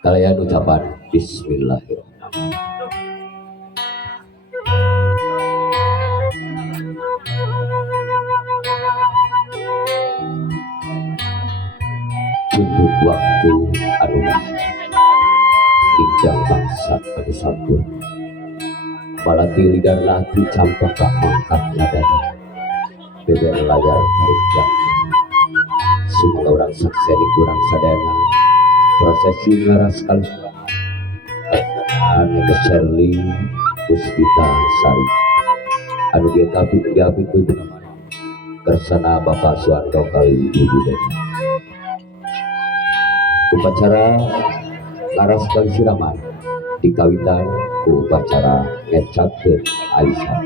Kalian ucapan Bismillahirrahmanirrahim. Untuk waktu anugerah Ijang bangsa pada sampun Balati ligar lagi campak tak mangkat nadada beber layar tarik jam semua orang sakseni kurang sadana prosesi ngaras kali ane ke Shirley Puspita Sari anu dia kabit ku kersana Bapak Suwanto kali ibu dan upacara laras kali siraman dikawitan ku upacara ngecapkeun Aisyah.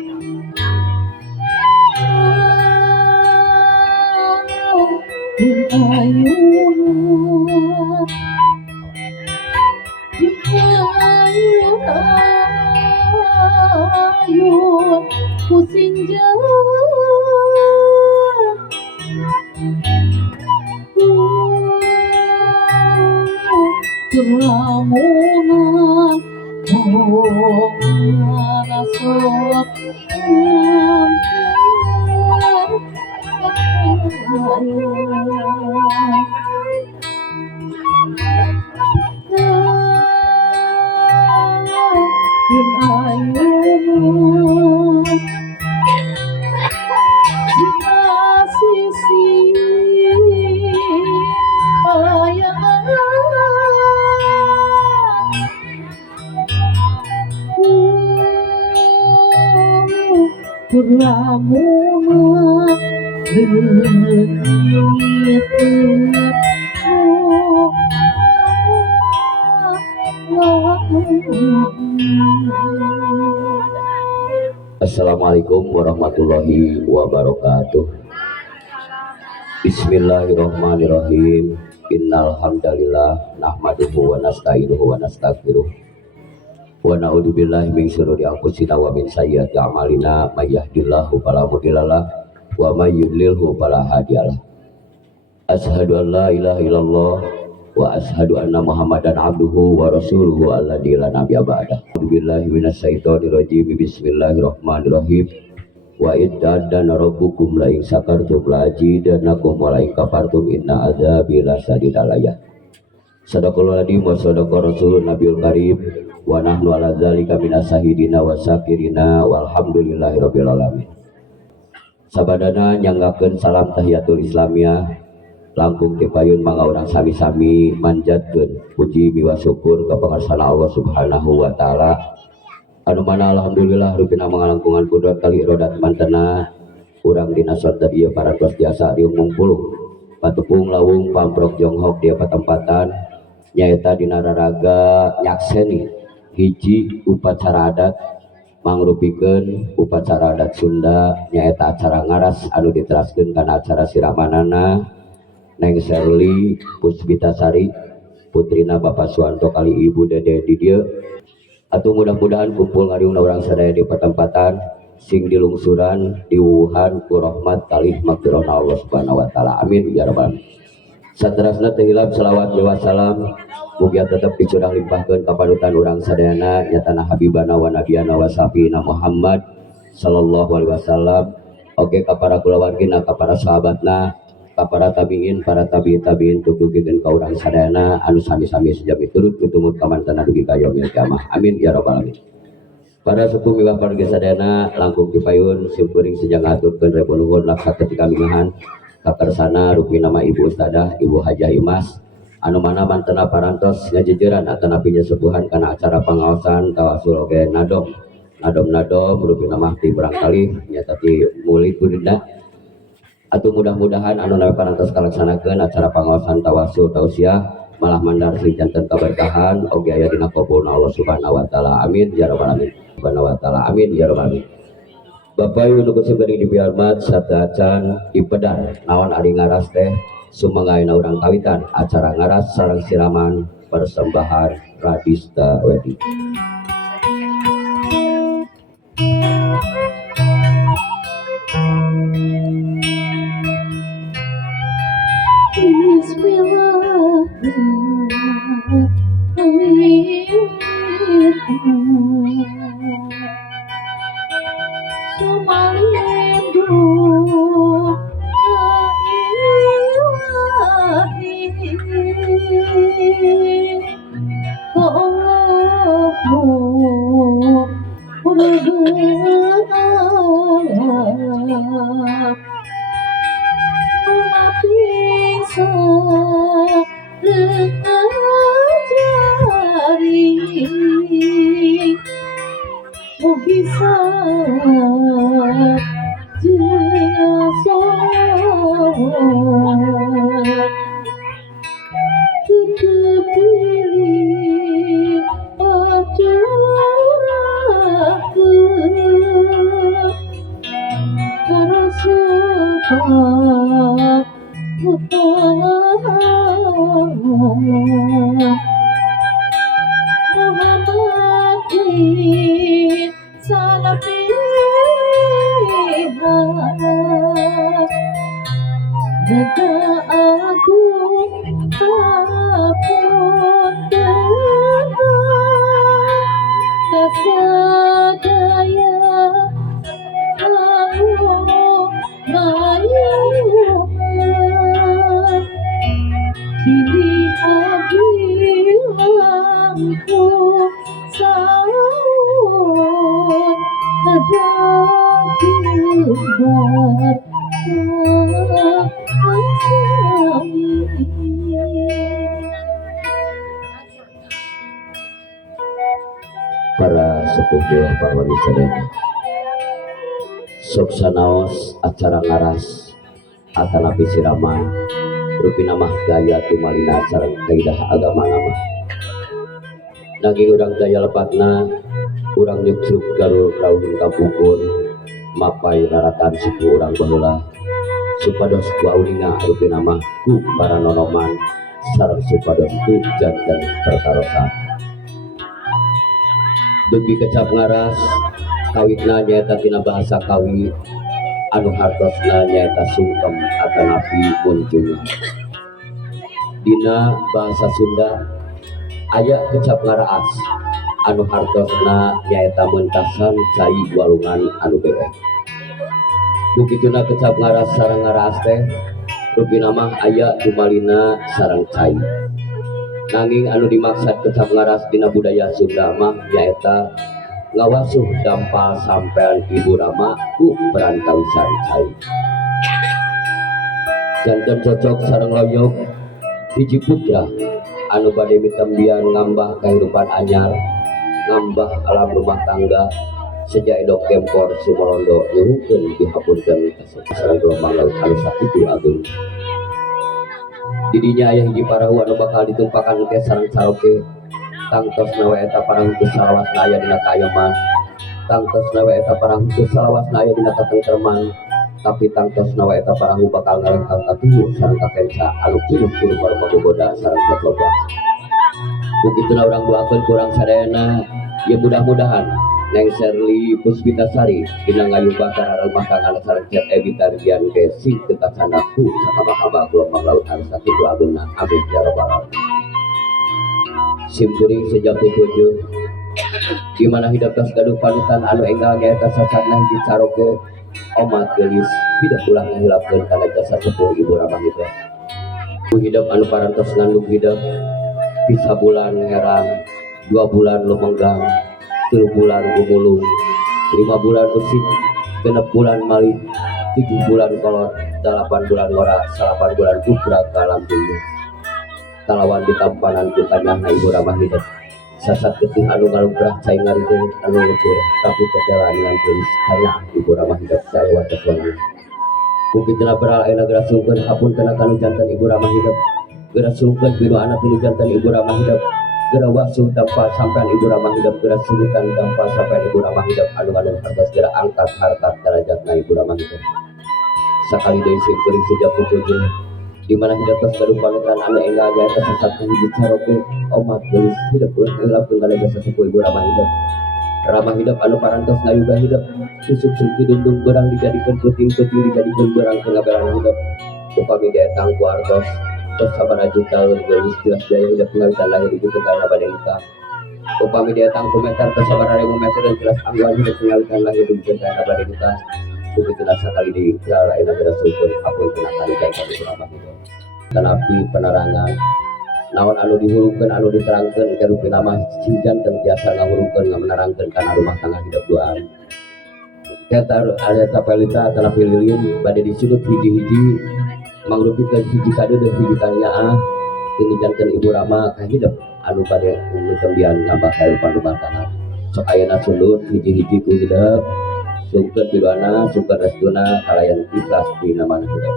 Ayun pusing lamunan nasok lamunan Assalamualaikum warahmatullahi wabarakatuh. Bismillahirrahmanirrahim. Innal hamdalillah nahmaduhu wa nasta'inuhu wa nastaghfiruh. Wa na'udzu billahi min syururi anfusina wa min sayyiati a'malina may yahdihillahu fala mudhillalah wa may yudlilhu fala hadiyalah. Asyhadu an la ilaha illallah wa asyhadu anna Muhammadan abduhu wa rasuluhu alladzi la nabiyya ba'dah. A'udzubillahi minasyaitonir rajim. Bismillahirrahmanirrahim. Wa idda'ana rabbukum la in syakartum la azidannakum wa la in kafartum inna adzabi lasyadidul ayat. Sadaqallahu aladzim wa sadaqa rasulun nabiyul karim wa nahnu ala dzalika minas syahidina wa syakirina walhamdulillahi rabbil alamin. Sabadana nyanggakeun salam tahiyatul islamiyah langkung tipayun mangga urang sami-sami manjatkeun puji miwa syukur ka pangarsana Allah Subhanahu wa taala anu mana alhamdulillah rupina mangalangkungan kudrat kali rodat mantena urang dina sorta ieu parantos tiasa riung mungpuluh patepung lawung pamprok jonghok dia patempatan nyaeta dina raraga nyakseni hiji upacara adat mangrupikeun upacara adat Sunda nyaeta acara ngaras anu diteraskeun kana acara siramanana Neng Shirley Puspita Sari putrina Bapak Suwanto kali ibu dede di dieu atuh mudah-mudahan kumpul ngariungna urang sadaya di patempatan sing dilungsuran diwuhan ku rahmat kalih magfirahna Allah Subhanahu wa taala amin ya rabbal alamin. Saterasna teu hilap selawat wa salam mugia tetep dicurang limpahkeun ka panutan urang sadayana nyatana habibana wa nabiyana wa safina Muhammad sallallahu alaihi wasallam oge ka para kulawargina ka para sahabatna ka para tabiin para tabiin tugih-tugihkeun ka urang sadayana anu sami-sami sejami turut pitumut ka mantena dugi ka yaumil kiamah amin ya rabbal alamin. Para sepuh miwah pawargi sadayana langkung dipayun simkuring sejang ngaturkeun repun nuhun laksa ketika mingahan kakersana rupi nama Ibu Ustadah Ibu Hajah Imas anu mana mantena parantos ngajejeran atanapi sepuhan kana acara pangaosan tawasul oge nadom rupi nama ti barangkali nyata ti mulih kurinda atuh mudah-mudahan anu nawe parantos kalaksanakeun acara pangaosan tawasul tausiah malah mandar sing janten kaberkahan oge aya dina qabulna Allah Subhanahu wa taala amin ya rabbal alamin subhanahu wa taala amin ya rabbal alamin. Bapak Ibu nu kusieukeun dipihormat sarta acan ipedan naon ari ngaras teh sumanggaina urang kawitan acara ngaras sareng siraman persembahan Radista Wedding. Sumalindu ilahi Allahmu berharap bisa jari mukjizat jenazah terpilih acaraku karena sebab Muhammadin salam pilihan Nega agung apun Dasa daya Allah mayuman Kini abilangku sahun ada kibar para sepuh para wanita dan soksanaos acara ngaras atanapi siraman rupi nama gaya tumalina sareng kaidah agama nama naging urang daya lepatna urang nyuksuk garul raulun kapukun mapai raratan suku urang baheula supados kuaulinga rupi nama ku para nonoman sareng supados ku janten pertarosan dugi kecap ngaras kawitna nyaeta tina bahasa kawi anu hartosna nyaeta sungkem atanapi munjungan dina bahasa Sunda aya kecap ngaraas anu hartosna nyaeta mentasan cai walungan anu bebek bukituna kecap ngaras sareng ngaraas teh rupina mah aya dumalina sareng cai nanging anu dimaksud kecap ngaras dina budaya Sunda mah nyaeta ngawasuh dampal sampean ibu rama ku perantawisan cai janten cocok sareng loyok hiji putra anu bade mitembian ngambah kehidupan anyar ngambah alam rumah tangga sejak edok tempor sumolondo nyurukeun dihapunkeun sareng gelombang laut anu sakitu agung didinya aya hiji parahu anu bakal ditumpakan ke sareng caroke tangtos nawe eta parangkeun salawasna aya dina kayeman tangtos nawe eta parangkeun salawasna aya dina katengtreman tapi tangtos nawe eta parahu bakal ngalengkang katuju sareng kakenca anu kudu barupa bogoda sareng loba bukituna urang doakeun kurang sadayana ya mudah-mudahan Neng Sherly Puspitasari dina ngayubah kana rumah tangga sareng Cet Evita Rian ke sing teu kacandaku sakabak-kabak gelombang laut anu sakitu ageuna amin ya rabbal alamin simkuring sejatuh tujuh di mana hidup tas gaduh panutan anu enggal nyaeta sasatna hiji caroke omat geulis tidak pulang ngahilapkeun kana jasa sepuh ibu ramah hidup ku hidup anu parantos ngandung hidup 3 bulan herang 2 bulan lumenggang 3 bulan gumulung 5 bulan usik 6 bulan malih 7 bulan kolot 8 bulan ngora 8 bulan kubra kalam dunya talawan ditampanan ku kanyahna ibu ramah hidup sasat getih anu ngalungkrah cai ngarikeun anu lucur tapi tetela dengan geus karena ibu ramah hidup saya wates wangi bukitna beral ayeuna geura sungkeun hapunten kanu janten ibu ramah hidup geura sungkeun pinu anak tinu janten ibu ramah hidup geura wasuh dampal sampean ibu ramah hidup geura surutan dampal sampean ibu ramah hidup anu hartos geura angkat harkat derajatna ibu ramah hidup sakali deui simkuring sejak tujuh di mana hidup tos gaduh panutan anu enggal nyaeta sasatna hiji caroke omat geulis hidup ulah ngilapkeun kana jasa sepuh ibu ramah hidup anu parantos ngayuga hidup susuk-susuk didundung berang dijadikeun peuting-peuting dijadikeun berang pengabelan hidup upami dietang ku artos tos sabaraha juta geus jelas daya hidup ngawitan lahir ibu teu kana bade nikah. Upami dia tang komentar tos sabaraha ribu meter dan jelas anggal hidup ngawitan lahir ibu teu kana bade nikah. Begitu sekali di lain negara sultan apun kena kali dan kali kurang tetapi penerangan naon anu dihulukeun anu diterangkeun karupi nama cinjan dan biasa ngahulukeun ngamenerangkeun kana rumah tangga hidup duaan. Kita ada tapelita tanah lilin pada di sudut hiji-hiji mangrupikeun hiji kade dan hiji kanyaah tinijankeun ibu rama ka hidup anu pada kemudian nambah kehidupan rumah tangga. Sok ayeuna sudut hiji-hiji ku hidup sungkeun piluana sungkeun restuna kalayan ikhlas di namana hidup.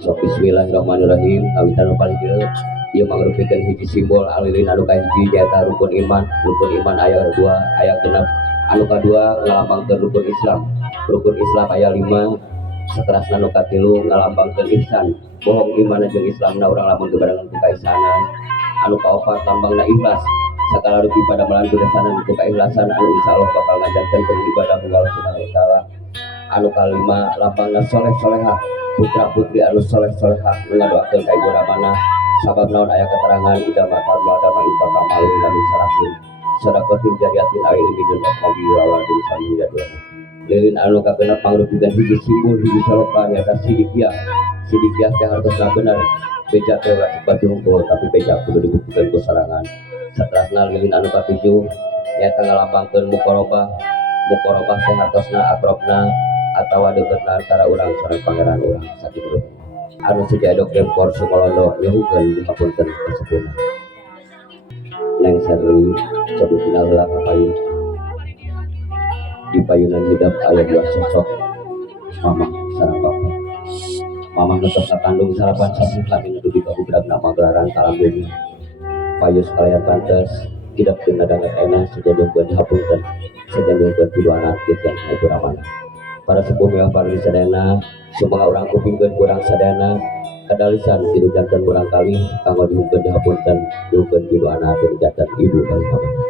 So bismillahirrahmanirrahim kawitan paling jeuh ieu mangrupikeun hiji simbol alilin anu kahiji nyaeta rukun iman aya 2 aya 6 anu kadua ngalambangkeun rukun Islam aya 5 saterasna anu katilu ngalambangkeun ihsan bohong iman jeung Islamna urang lamun teu barengan ku kaisanan anu kaopat lambangna ikhlas sakala rupi pada melantu dasanan ku kaikhlasan anu insyaallah bakal ngajankeun ibadah ka Allah Subhanahu wa taala anu kalima lambangna soleh solehah putra putri anu soleh solehah ngadoakeun ka ibu ramana sabab naon aya keterangan ida mata madama infaq amalun lamin salasin sedekatin jariatin air minun mobil waladin salihiyadun lilin anu kagenep mangrupikeun hiji simbol hiji saloka nyaeta sidikiah teh hartosna bener beja teh baju unggul tapi beja kudu dibuktikeun ku sarangan saterasna lilin anu katujuh nyaeta ngalambangkeun muqarabah teh hartosna akrabna atawa deketna antara urang sareng pangeran urang sakitu anu sejadok kempor sumolondo nyuhkeun dihapunten kasepuna neng sareng cobi tinggal heula ka payun di payunan hidup aya 2 sosok mama sareng papa mama ngetos kandung sarapan sasi kami nuduh di kabudak nama gelaran kalambeni payus kalian pantes hidup dengan dangat enak sejadongkeun dihapunten sejadongkeun pilu anak dan ibu ramana para sepuh mewah para sadayana sumaha urang kupingkeun kurang sadayana kadalisan dirujakeun urang kali kanggo dihungkeun dihapunten dihungkeun pilu anak dan ibu kali ramana.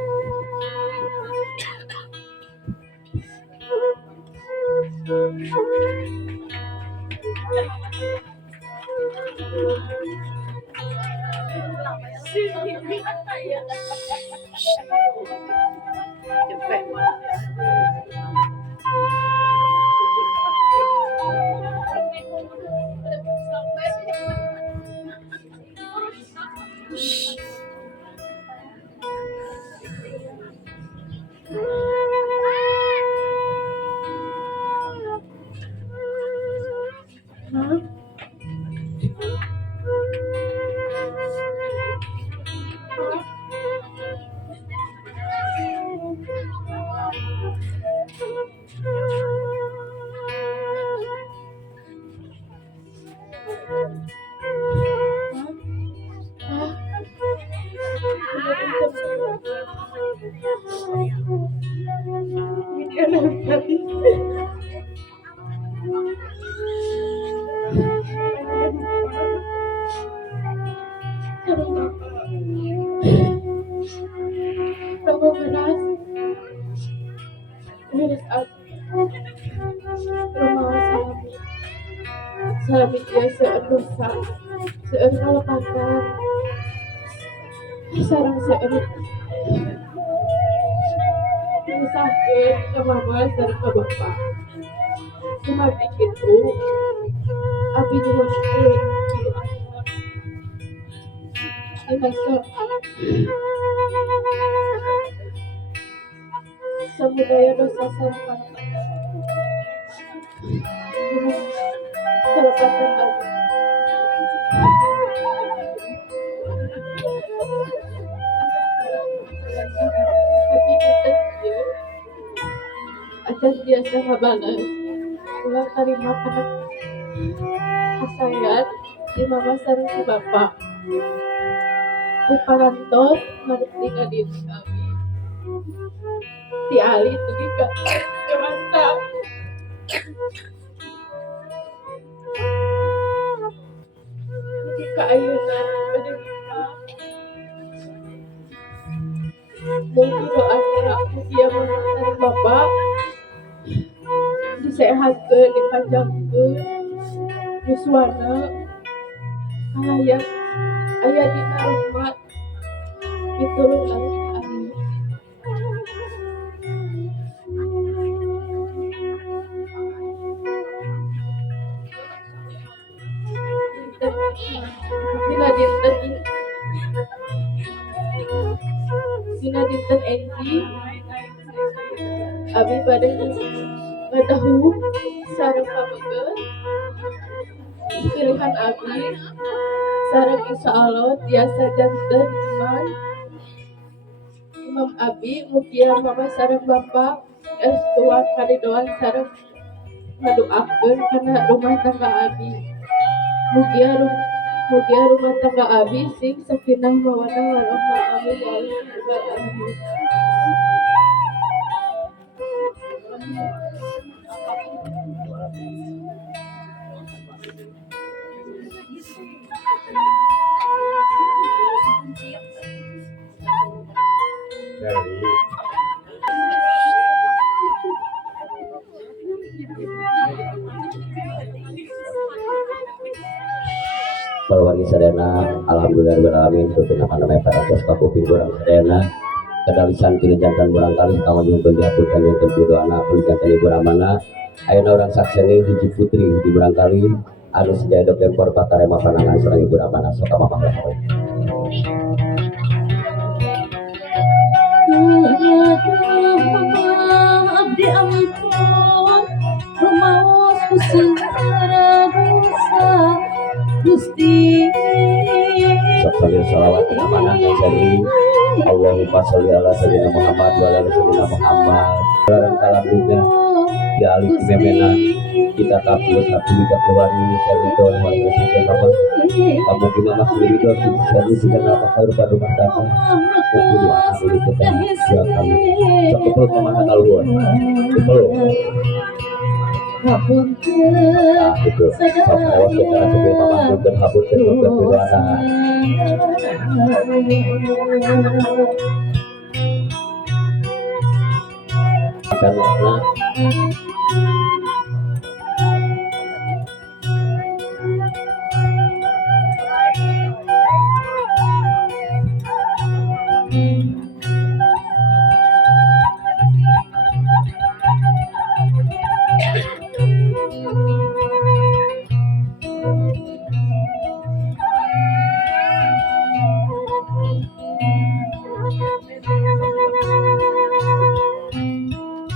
Salami dia seueur dosa, seueur kalepatan, sareng seueur nyusahkeun ka mama sareng ka bapa. Kumabdi kitu, abdi nyuhunkeun inasa samudaya dosa sareng kalepatan abdi. Tapi kita dia atas biasa balas ulang terima karena kasayat di mama sareng si bapak uparantos ngarti ka diri kami ti ali tadi ka kerasa ketika ayeuna pada kita mungkin doa Bapak disehatkeun, dipanjangkeun yuswana kalayang aya dina rahmat pitulung alamin. Dina dinten Enji abi pada ngadahu sareng pabegeun pilihan abi sareng insyaallah tiasa janten iman Imam abi mugia mama sareng bapak estuan kadidoan sareng ngadoakeun kana rumah tangga abi mugia rumah tangga abi sing sakinah mawaddah warahmah amin ya rabbal alamin. Keluarga sadayana alhamdulillahirabbil alamin supaya nama-nama para tos kapuping urang sadayana kedalisan tina jantan barangkali kawan nyungkeun dihapuskan nyungkeun pido anak pun jantan ibu ramana ayeuna urang sakseni hiji putri di barangkali anu sajaya dempor patarema panangan sareng ibu ramana sok mamah lakoy. Abdi ampun rumaos kusara dosa Gusti Sok salih salawat amanah sari Allahumma sholli ala sayyidina Muhammad wa ala sayyidina Muhammad larang kalam dunya di alif memena kita kapus satu kita keluari servito warga sampai kapan kamu gimana masih itu seri sudah apa karu pada rumah tangga mungkin dua anak dulu ketemu silakan sok itu kemana kalau itu nah itu sok awas kita sebagai mama juga habut dan juga berwana karena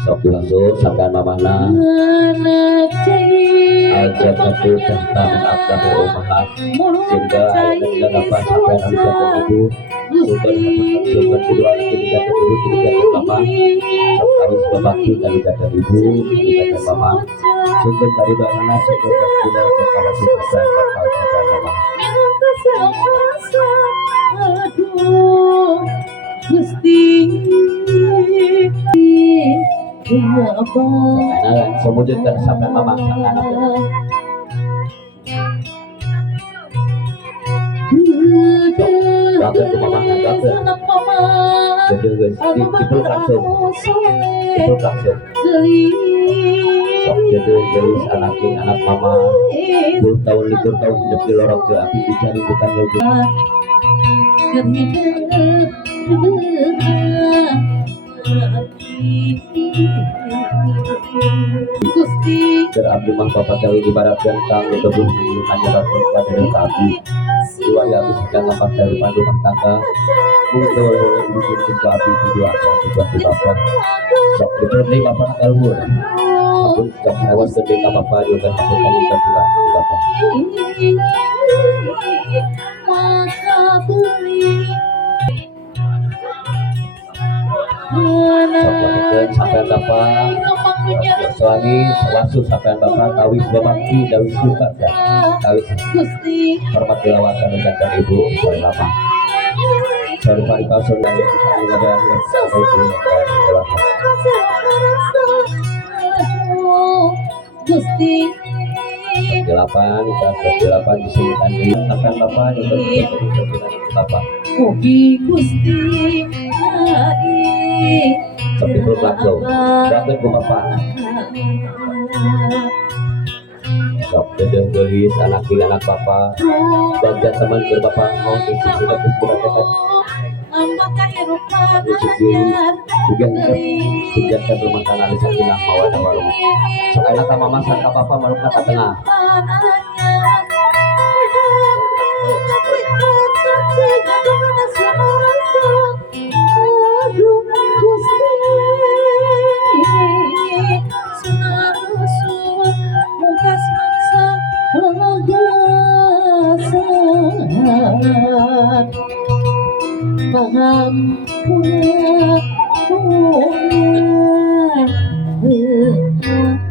sok langsung sampai mamana aja satu tentang abdah umahat sehingga ayatnya dapat sampai nanti ibu sudah kedua ketiga ibu ketiga mama kami berbakti kami kata ibu kami kata mama sungguh dari bagaimana sungguh tidak sekarang sampai kapal sampai mama aduh Gusti apa semujudkan sampai mama sang anak Gak ke mama gak ke jadi guys dipeluk langsung sok jadi anak mama 10 tahun libur tahun hidup di lorong ke api dicari bukan lagi Gusti berabdi mah bapak kali ibaratkan kang tubuh hanya pada api jiwa yang habis sedang ngapak dari rumah tangga mungkin oleh bikin pintu api kedua di bapak sok diperni bapak kalbur pun sok hewan sedih apa juga takut kami tertular di bapak maka beli sampai bapak suami wasu sampai bapak tawis berbakti dawis suka tawis hormat dilawakan menjaga ibu dari bapak dari parikal sunnah yang bisa mengajar Gusti 8 di sini kan sampai bapak juga bapak Mugi Gusti sok dipeluk langsung dapat kumapa sok dedeh gelis anak tiga anak papa bagja teman ke bapak mau isi tidak berkata juga senjata bermakan ada sakinah mawadah warung sekali nata mama sangka papa malu kata tengah paham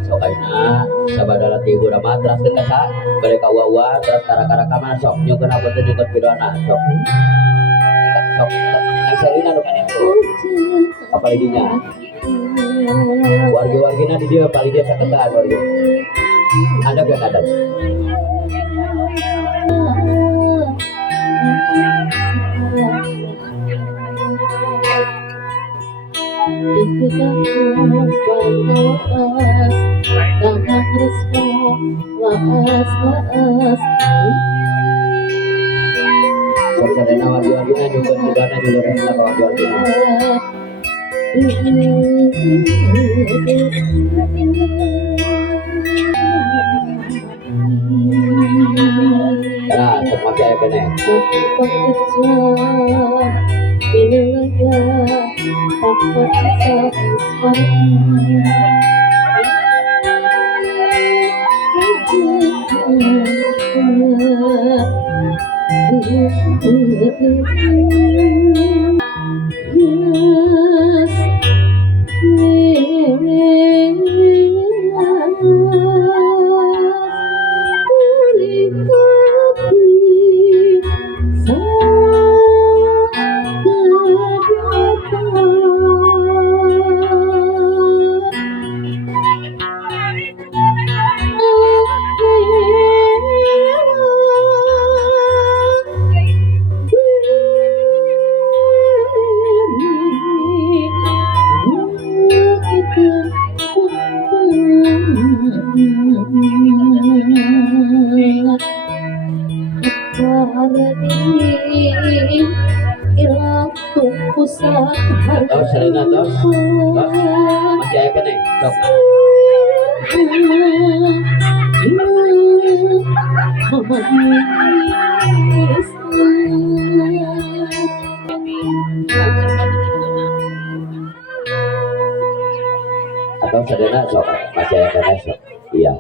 sok ayeuna sabadala ti ibu rama teraskeun ka sa balik ka uwa terus kara-kara ka mana sok nyukeun apa teh nyukeun pidana sok sok ai sarina nu kan itu apa dinya warga-wargina di dia paling dia saketaan warga ada gak ada sok sadana warga-wargina nyukeun pidana juga rasa ka warga-wargina nah sok masih aya keneh tos sarina tos masih aya keneh sok atau sadana sok masih aya keneh sok iya